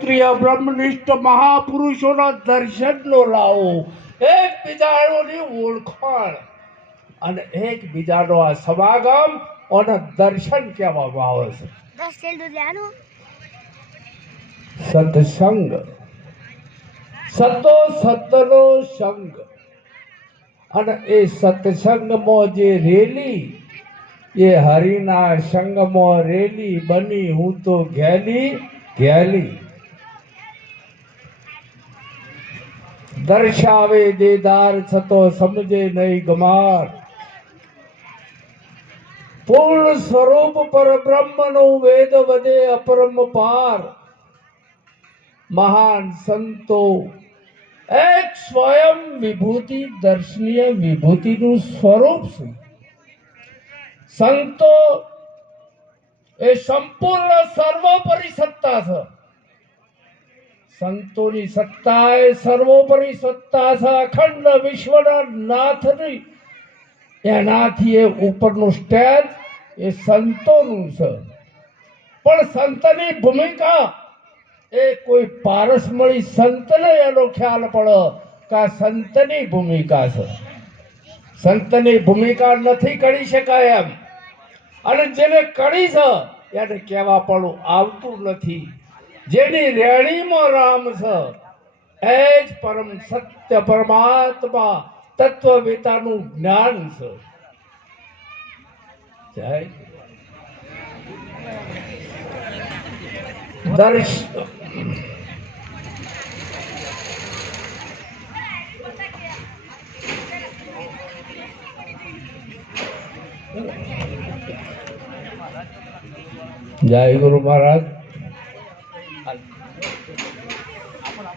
ક્ષત્રિય બ્રહ્મનિષ્ઠ મહાપુરુષોના દર્શનનો લાવો, એકબીજાની ઓળખાણ અને એકબીજાનો આ સમાગમ અને દર્શન કહેવામાં આવે છે. સત્સંગ, સતો સતનો સંગ. અને એ સત્સંગમાં જે રેલી, એ હરિના સંગમાં રેલી બની હું તો ઘેલી ઘેલી. દર્શાવે દેદાર છતો સમજે નહીં ગમાર. પૂર્ણ સ્વરૂપ પર બ્રહ્મનું વેદ વધે અપરંપાર. મહાન સંતો એક સ્વયં વિભૂતિ, દર્શનીય વિભૂતિનું સ્વરૂપ છે. સંતો એ સંપૂર્ણ સર્વોપરી સત્તા છે. સંતોની સત્તા એ સર્વોપરી સત્તા છે. અખંડ વિશ્વના નાથની એનાથી એ ઉપરનું સ્ટેજ એ સંતોનું છે. પણ સંતની ભૂમિકા એ કોઈ પારસમણી સંતને એનો ખ્યાલ પડે કે આ સંતની ભૂમિકા છે. સંતની ભૂમિકા નથી કરી શકાય એમ. અને જેને કરી છે એને કહેવા પણ આવતું નથી. જેની રેણીમાં રામ છે એ જ પરમ સત્ય પરમાત્મા તત્વવેતાનું જ્ઞાન છે. જય જય ગુરુ મહારાજ.